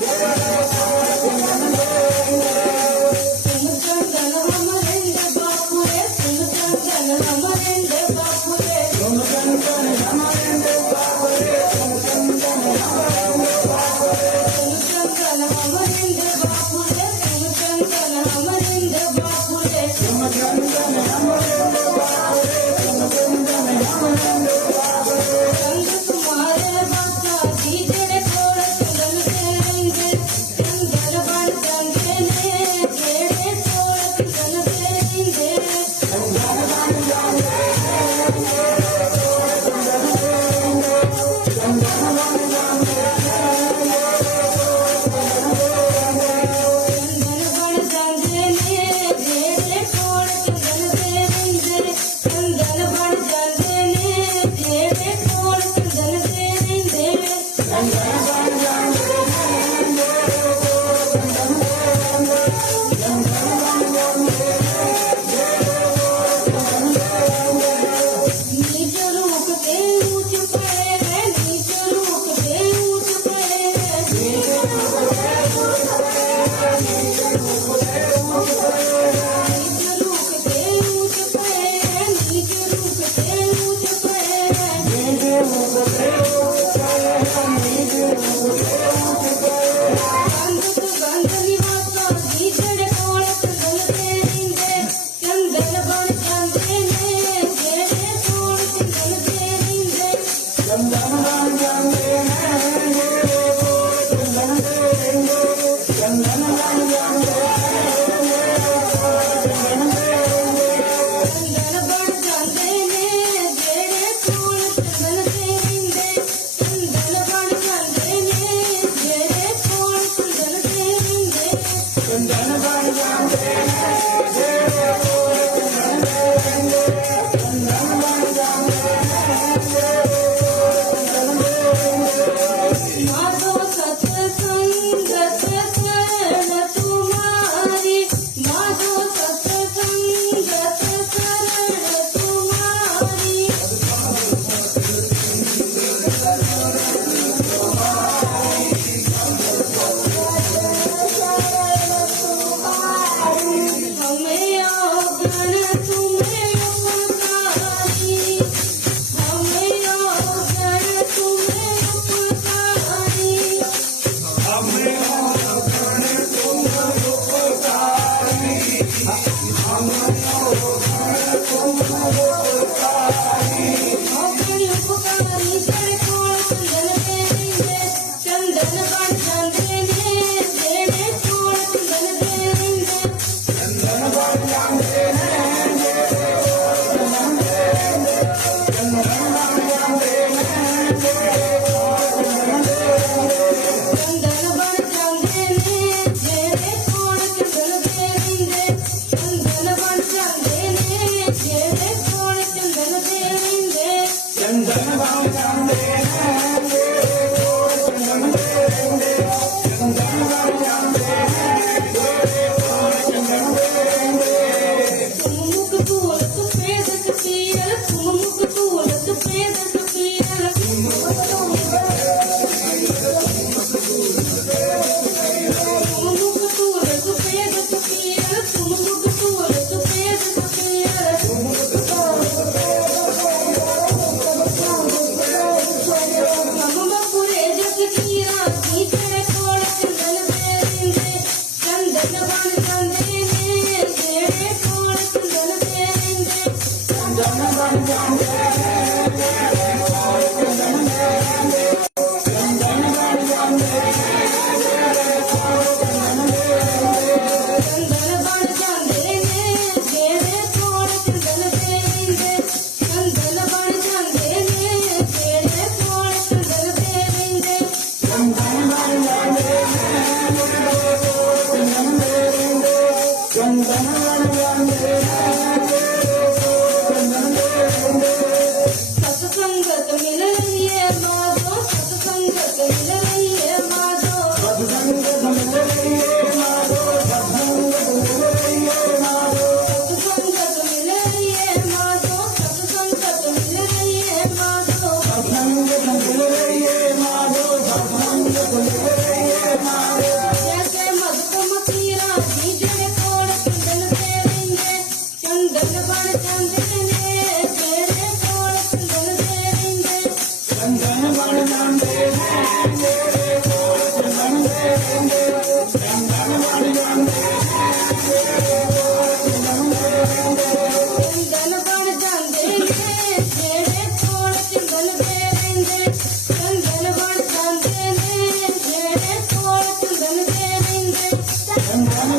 Deus. Amen. तेरे I.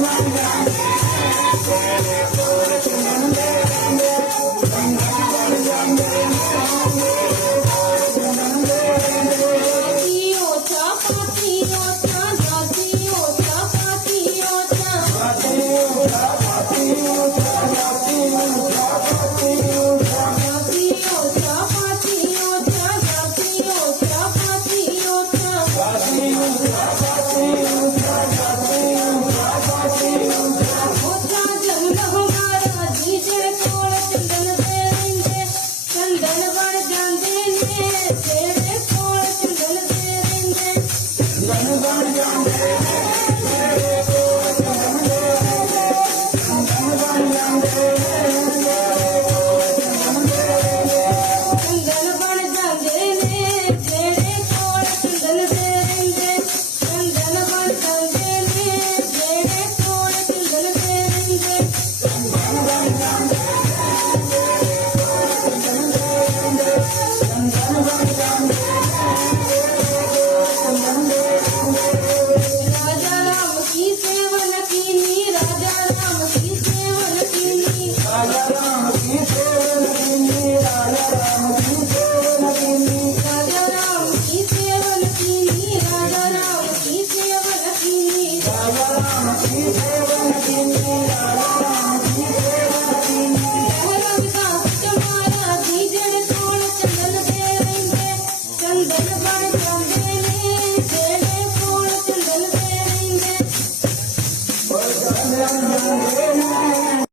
Thank you.